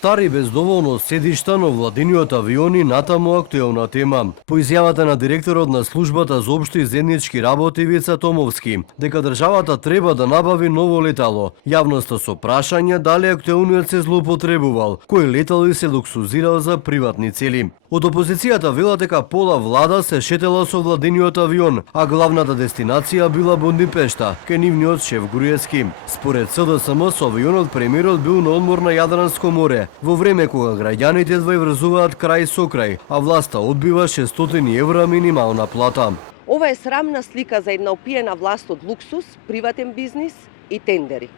Стари без доволно седишта, но владиниот авиони натаму актуелна тема. По изјавата на директорот на службата за општи заеднички работи Вица Томовски, дека државата треба да набави ново летало, јавноста со прашање дали актуелниот се злоупотребувал, кој летало се луксузирал за приватни цели. Од опозицијата велат дека пола влада се шетела со владиниот авион, а главната дестинација била Будимпешта, кај нивниот шеф Груевски. Според СДСМ, со авионот премиерот бил на одмор на Јадранско море, во време кога граѓаните едва врзуваат крај со крај, а власта одбива 600 евра минимална плата. Ова е срамна слика за една опиена власт од луксус, приватен бизнис и тендери.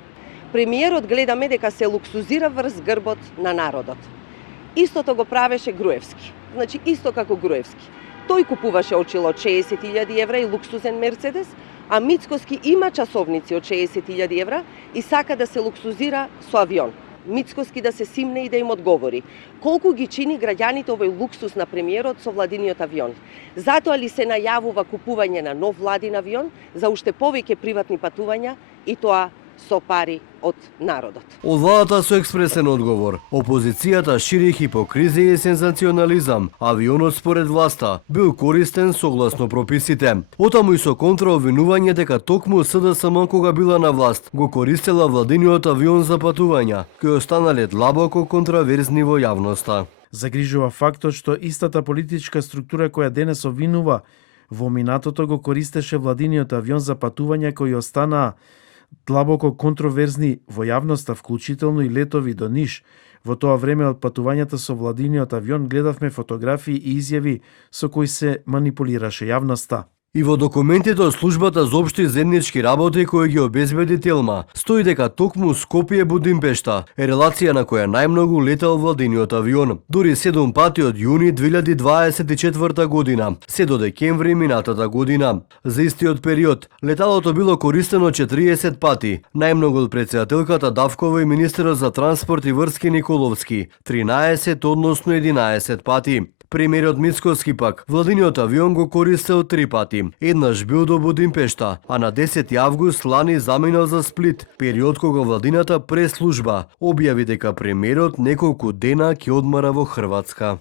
Премиерот гледаме дека се луксузира врз грбот на народот. Истото го правеше Груевски. Значи, исто како Груевски. Тој купуваше очила од 60.000 евра и луксузен Мерцедес, а Мицкоски има часовници од 60.000 евра и сака да се луксузира со авион. Мицкоски да се симне и да им одговори. Колку ги чини граѓаните овој луксус на премиерот со владиниот авион? Затоа ли се најавува купување на нов владин авион за уште повеќе приватни патувања и тоа со пари од народот? Од владата со експресен одговор. Опозицијата шири хипокризија и сензационализам. Авионот според власта бил користен согласно прописите. Отаму и со контраобвинување дека токму СДСМ кога била на власт го користела владиниот авион за патувања, кои останале длабоко контраверзни во јавноста. Загрижува фактот што истата политичка структура која денес обвинува во минатото го користеше владиниот авион за патувања кои останаа длабоко контроверзни во јавноста, вклучително и летови до Ниш. Во тоа време од патувањата со владиниот авион гледавме фотографии и изјави со кои се манипулираше јавноста. И во документите од службата за општи заеднички работи кои ги обезбеди Телма, стои дека токму Скопје Будимпешта е релација на која најмногу летал владиниот авион. Дури 7 пати од јуни 2024 година, се до декември минатата година. За истиот период, леталото било користено 40 пати, најмногу од претседателката Давкова и министерот за транспорт и врски Николовски, 13 односно 11 пати. Премиерот Мицкоски пак, владиниот авион го користел 3 пати. Еднаш бил до Будимпешта, а на 10 август лани заминал за Сплит, период кога владината прес-служба објави дека премиерот неколку дена ќе одмара во Хрватска.